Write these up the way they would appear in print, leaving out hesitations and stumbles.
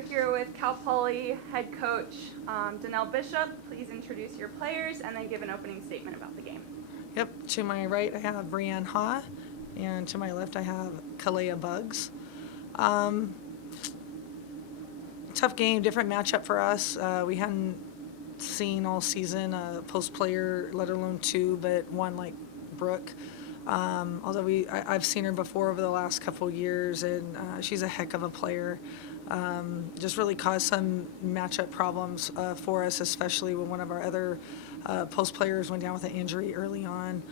we're here with Cal Poly head coach Donnell Bishop. Please introduce your players and then give an opening statement about the game. Yep, to my right I have Brianne Ha, and to my left I have Kalea Bugs. Tough game, different matchup for us. We hadn't seen all season a post player, let alone two, but one like Brooke. Although I've seen her before over the last couple years, and she's a heck of a player. Just really caused some matchup problems for us, especially when one of our other post players went down with an injury early on.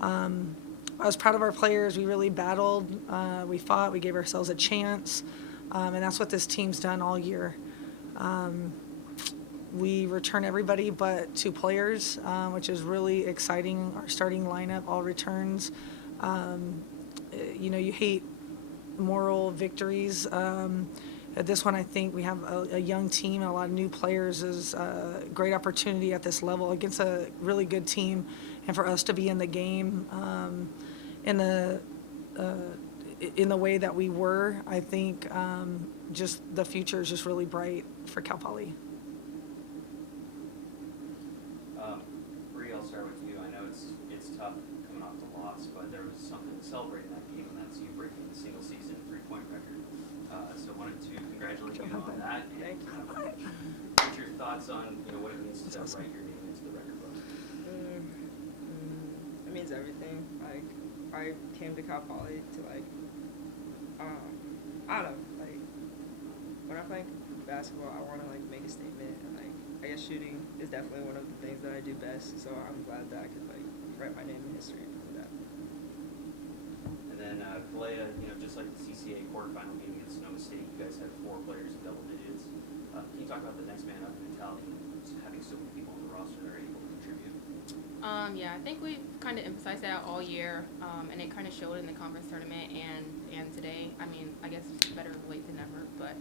I was proud of our players. We really battled. We fought. We gave ourselves a chance. And that's what this team's done all year. We return everybody but two players, which is really exciting. Our starting lineup all returns. You hate moral victories. At this one, I think we have a young team and a lot of new players. Is a great opportunity at this level against a really good team, and for us to be in the game in the way that we were. I think just the future is just really bright for Cal Poly. Bree, I'll start with you. I know it's tough coming off the loss, but there was something to celebrate in that game, and that's you breaking the single season three-point record. So I wanted to congratulate you on that. Thank you. What's your thoughts on what it means to write your name into the record book? It means everything. Like, I came to Cal Poly to I don't know, like, when I'm playing basketball, I want to make a statement, and I guess shooting is definitely one of the things that I do best. So I'm glad that I could write my name in history for that. And then Kalea, just like the CCA quarterfinal game against Sonoma State, you guys had 4 players in double digits. Can you talk about the next man up mentality and just having so many people on the roster that are able to contribute? Yeah, I think we kind of emphasized that all year, and it kind of showed in the conference tournament and today. I mean, I guess it's better late than never, but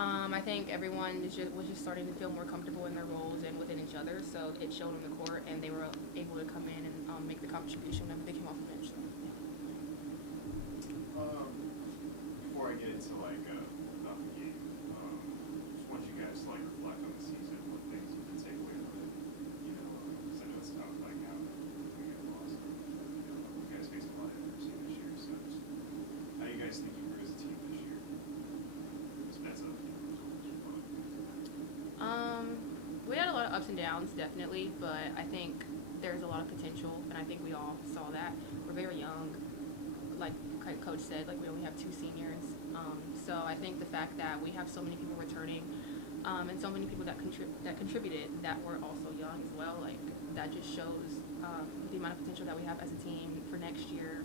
I think everyone was just starting to feel more comfortable in their roles and within each other, so it showed on the court, and they were able to come in and make the contribution that they came off the bench. So, yeah. Before I get into about the game, just want you guys to reflect on the season, what things you can take away from it. Because I know it's tough now that we get lost. You guys face a lot of adversity this year, so just how do you guys think you grew as a team this year? We had a lot of ups and downs, definitely, but I think there's a lot of potential, and I think we all saw that. We're very young, like Coach said, we only have 2 seniors. So I think the fact that we have so many people returning, and so many people that contributed that were also young as well, that just shows the amount of potential that we have as a team for next year.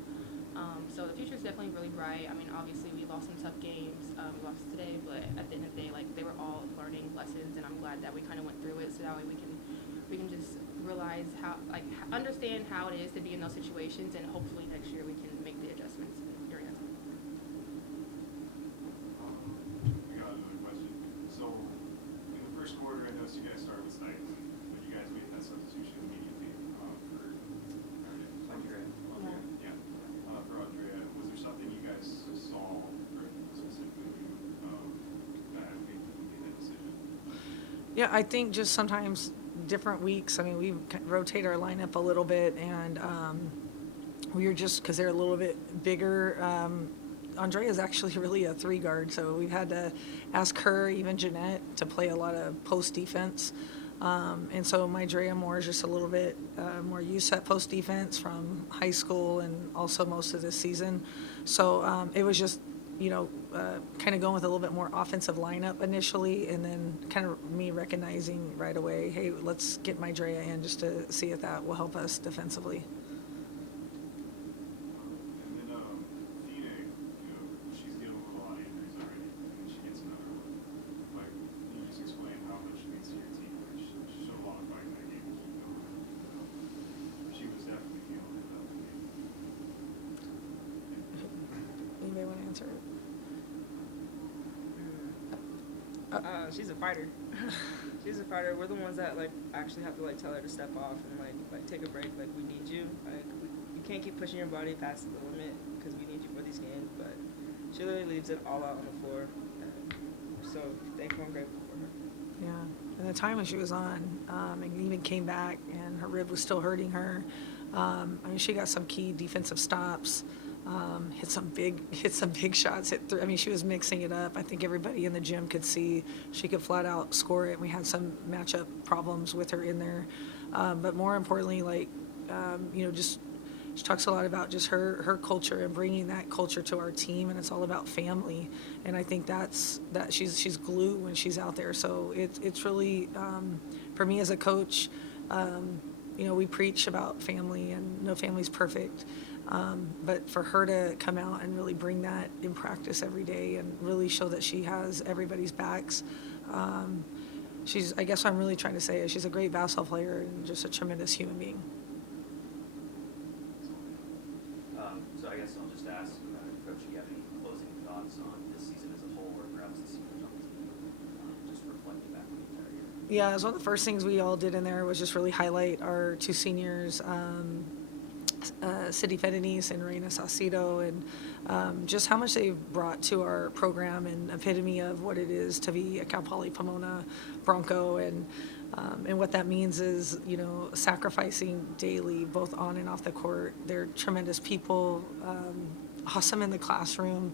So the future is definitely really bright. I mean, obviously we lost some tough games. We lost today, but at the end of the day, they were all learning lessons, and I'm glad that we kind of went through it, so that way we can just realize how, understand how it is to be in those situations, and hopefully next year we can make the adjustments during that time. I got another question. So in the first quarter, I noticed you guys started with Snipes, but you guys made that substitution immediately for Andrea. For Andrea, was there something you guys saw, or specifically that made you make that decision? Yeah, I think just sometimes different weeks. I mean, we rotate our lineup a little bit, and we were just because they're a little bit bigger. Andrea is actually really a 3 guard, so we've had to ask her, even Jeanette, to play a lot of post defense. And so my Drea Moore is just a little bit more used to that post defense from high school and also most of this season. So it was just, kind of going with a little bit more offensive lineup initially, and then kind of me recognizing right away, hey, let's get my Drea in just to see if that will help us defensively. And then Fide, she's dealing with a lot of injuries already, and she gets another one. Can you just explain how much she means to your team? She showed a lot of fight in that game. She was definitely feeling it that game. Anybody want to answer it? She's a fighter. She's a fighter. We're the ones that actually have to tell her to step off and take a break. We need you. You can't keep pushing your body past the limit because we need you for these games. But she literally leaves it all out on the floor. So the time when she was on, and even came back, and her rib was still hurting her. I mean, she got some key defensive stops, hit some big shots. I mean, she was mixing it up. I think everybody in the gym could see she could flat out score it. We had some matchup problems with her in there, but more importantly, like, just she talks a lot about just her culture and bringing that culture to our team, and it's all about family. And I think that she's glue when she's out there. So it's really, for me as a coach, we preach about family, and no family's perfect. But for her to come out and really bring that in practice every day and really show that she has everybody's backs, I guess what I'm really trying to say is she's a great basketball player and just a tremendous human being. So I guess I'll just ask, Coach, do you have any closing thoughts on this season as a whole, or perhaps the seniors on the team, just reflecting back on the entire year? Yeah, it was one of the first things we all did in there was just really highlight our two seniors, City Fedenice and Reina Saucedo, and just how much they've brought to our program and epitome of what it is to be a Cal Poly Pomona Bronco, and what that means is, sacrificing daily, both on and off the court. They're tremendous people, awesome in the classroom,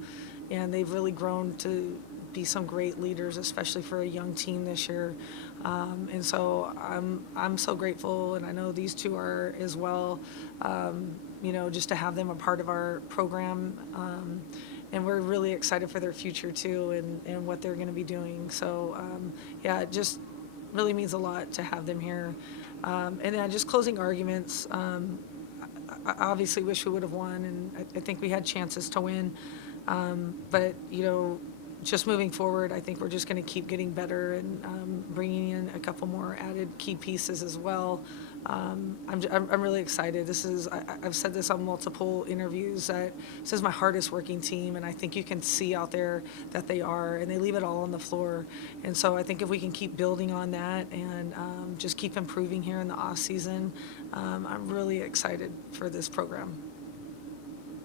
and they've really grown to be some great leaders, especially for a young team this year. And so I'm so grateful, and I know these two are as well, just to have them a part of our program. And we're really excited for their future too, and what they're going to be doing. So, it just really means a lot to have them here. And then just closing arguments. I obviously wish we would have won, and I think we had chances to win. But, just moving forward, I think we're just going to keep getting better and bringing in a couple more added key pieces as well. I'm really excited. I've said this on multiple interviews, that this is my hardest working team, and I think you can see out there that they are, and they leave it all on the floor. And so I think if we can keep building on that and just keep improving here in the off season, I'm really excited for this program.